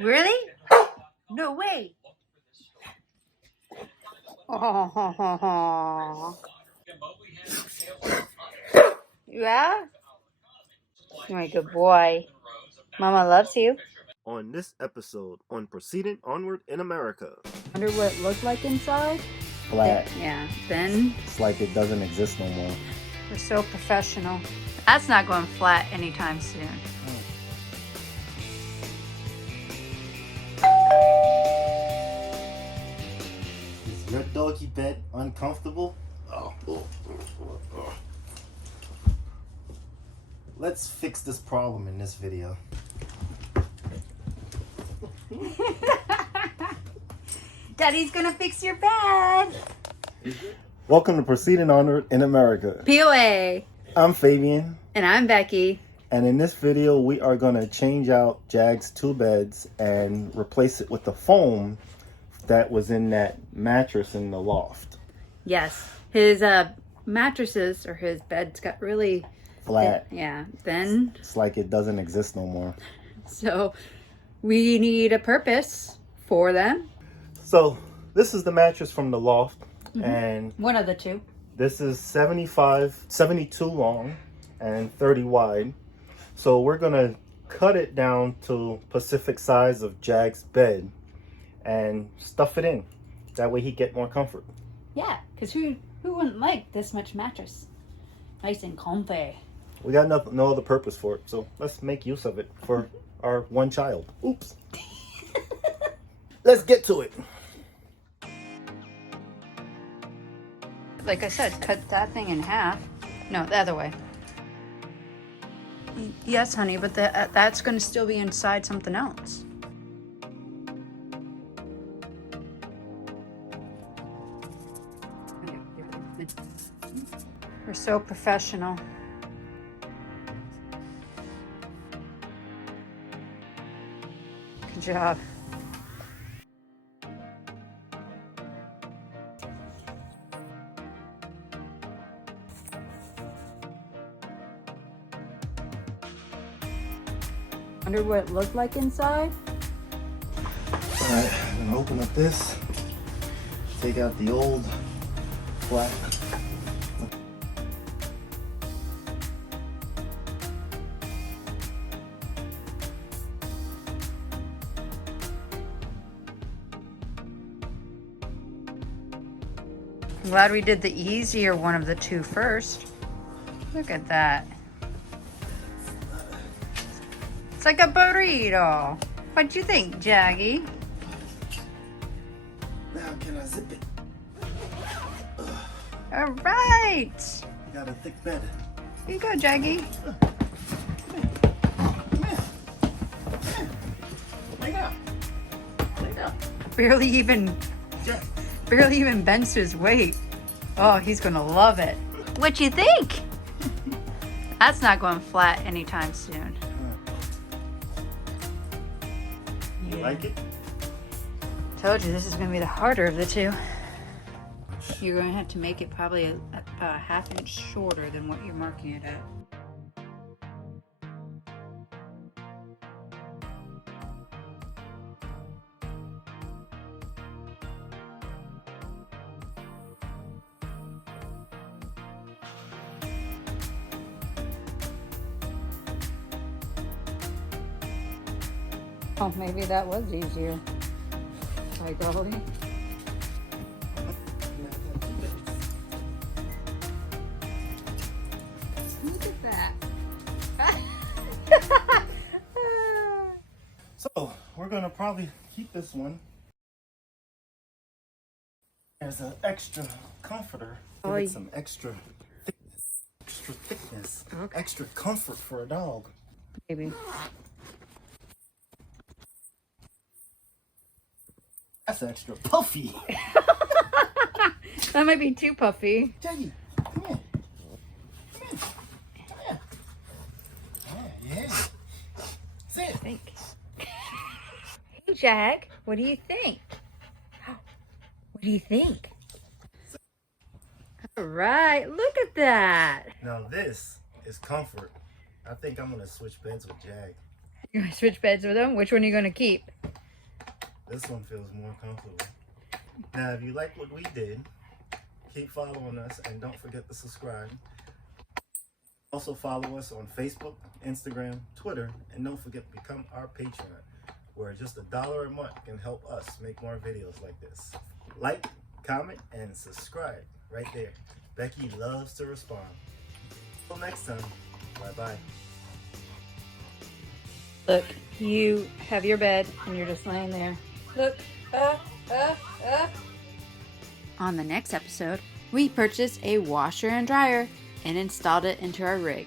Really? No way. Oh. Yeah? You're a good boy. Mama loves you. On this episode on Proceeding Onward in America. Wonder what it looked like inside? Flat. Yeah, then It's like it doesn't exist no more. we're so professional. That's not going flat anytime soon. Is your doggy bed uncomfortable? Let's fix this problem in this video. Daddy's gonna fix your bed. Welcome to Proceeding Onward in America. POA. I'm Fabian, And I'm Becky. and in this video we are going to change out Jag's two beds and replace it with the foam that was in that mattress in the loft. Yes. His mattresses or his beds got really Flat. Yeah. Then It's like it doesn't exist no more. so we need a purpose for them. So this is the mattress from the loft, and One of the two. this is 72 long and 30 wide. So we're gonna cut it down to Pacific size of Jag's bed and stuff it in. That way he get more comfort. Yeah, because who wouldn't like this much mattress? Nice and comfy. We got no other purpose for it, so let's make use of it for our one child. Oops. Let's get to it. Like I said, cut that thing in half. No, the other way. Yes, honey, but that's going to still be inside something else. We're so professional. Good job. Wonder what it looked like inside? Alright, I'm gonna open up this. Take out the old flat. I'm glad we did the easier one of the two first. Look at that. It's like a burrito. What'd you think, Jaggy? Now can I zip it? All right. I got a thick bed. Here you go, Jaggy. Barely even bends his weight. Oh, he's gonna love it. What you think? That's not going flat anytime soon. You like it? Told you this is gonna be the harder of the two. You're gonna have to make it probably about a half inch shorter than what you're marking it at. Oh, maybe that was easier. By golly. Look at that. So we're gonna probably keep this one as an extra comforter. Give it some extra thickness, Okay. extra comfort for a dog. Maybe. That's extra puffy. That might be too puffy. Jaggy, come here. Come here. Yeah. Sit. Think. Hey, Jag, what do you think? What do you think? All right, look at that. Now this is comfort. I think I'm gonna switch beds with Jag. You want to switch beds with him? Which one are you going to keep? This one feels more comfortable. Now, if you like what we did, keep following us and don't forget to subscribe. Also follow us on Facebook, Instagram, Twitter, and don't forget to become our Patreon, where just $1 a month can help us make more videos like this. Like, comment, and subscribe right there. Becky loves to respond. Until next time, bye-bye. Look, you have your bed and you're just laying there. Look, On the next episode, we purchased a washer and dryer and installed it into our rig.